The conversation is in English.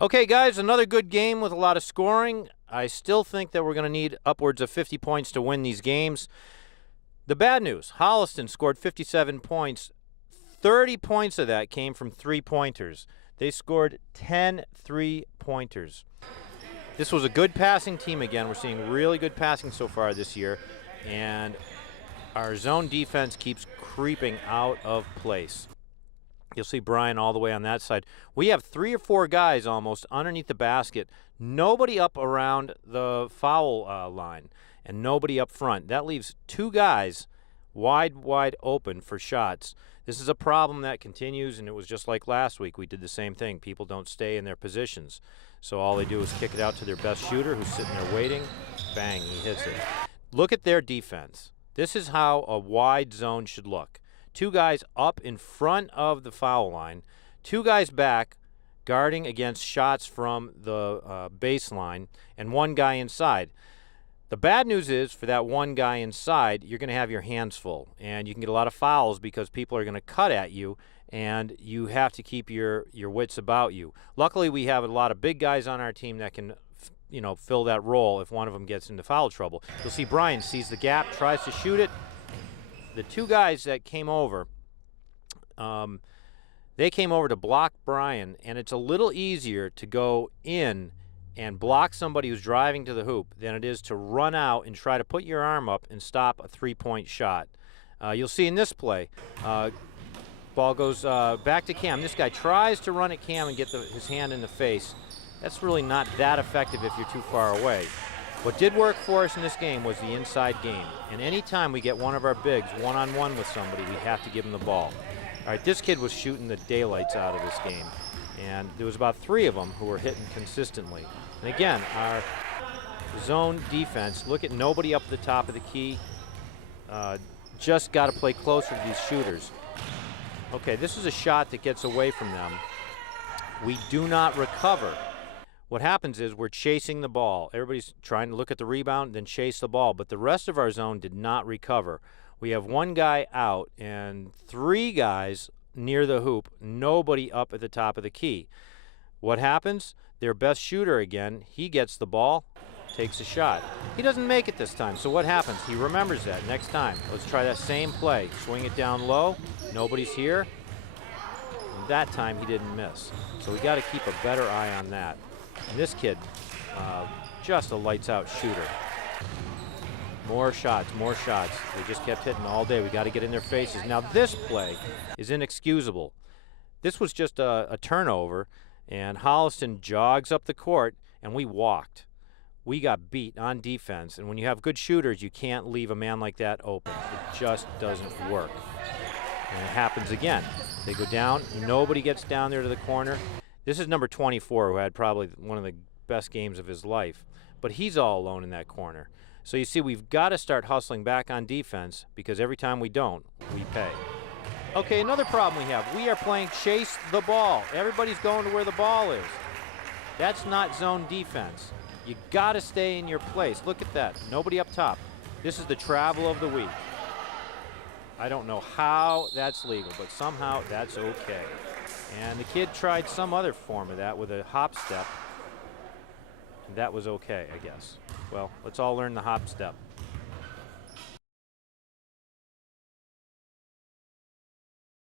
Okay, guys, another good game with a lot of scoring. I still think that we're going to need upwards of 50 points to win these games. The bad news, Holliston scored 57 points. 30 points of that came from three-pointers. They scored 10 three-pointers. This was a good passing team again. We're seeing really good passing so far this year. And our zone defense keeps creeping out of place. You'll see Brian all the way on that side. We have 3 or 4 guys almost underneath the basket. Nobody up around the foul line and nobody up front. That leaves 2 guys wide open for shots. This is a problem that continues, and it was just like last week. We did the same thing. People don't stay in their positions. So all they do is kick it out to their best shooter who's sitting there waiting. Bang, he hits it. Look at their defense. This is how a wide zone should look. 2 guys up in front of the foul line, 2 guys back guarding against shots from the baseline, and 1 guy inside. The bad news is for that 1 guy inside, you're going to have your hands full, and you can get a lot of fouls because people are going to cut at you, and you have to keep your wits about you. Luckily, we have a lot of big guys on our team that can fill that role if one of them gets into foul trouble. You'll see Brian sees the gap, tries to shoot it. The 2 guys that came over, they came over to block Brian, and it's a little easier to go in and block somebody who's driving to the hoop than it is to run out and try to put your arm up and stop a 3-point shot. You'll see in this play, ball goes back to Cam. This guy tries to run at Cam and get his hand in the face. That's really not that effective if you're too far away. What did work for us in this game was the inside game. And anytime we get one of our bigs one-on-one with somebody, we have to give them the ball. All right, this kid was shooting the daylights out of this game. And there was about 3 of them who were hitting consistently. And again, our zone defense, look at nobody up at the top of the key. Just got to play closer to these shooters. Okay, this is a shot that gets away from them. We do not recover. What happens is we're chasing the ball. Everybody's trying to look at the rebound, then chase the ball. But the rest of our zone did not recover. We have 1 guy out and 3 guys near the hoop, nobody up at the top of the key. What happens? Their best shooter again, he gets the ball, takes a shot. He doesn't make it this time, so what happens? He remembers that next time. Let's try that same play. Swing it down low, nobody's here. And that time he didn't miss. So we got to keep a better eye on that. And this kid, just a lights-out shooter. More shots, more shots. They just kept hitting all day. We got to get in their faces. Now this play is inexcusable. This was just a turnover, and Holliston jogs up the court, and we walked. We got beat on defense, and when you have good shooters, you can't leave a man like that open. It just doesn't work. And it happens again. They go down. Nobody gets down there to the corner. This is number 24, who had probably one of the best games of his life. But he's all alone in that corner. So you see, we've got to start hustling back on defense because every time we don't, we pay. Okay, another problem we have. We are playing chase the ball. Everybody's going to where the ball is. That's not zone defense. You got to stay in your place. Look at that. Nobody up top. This is the travel of the week. I don't know how that's legal, but somehow that's okay. And the kid tried some other form of that with a hop step. That was okay, I guess. Well, let's all learn the hop step.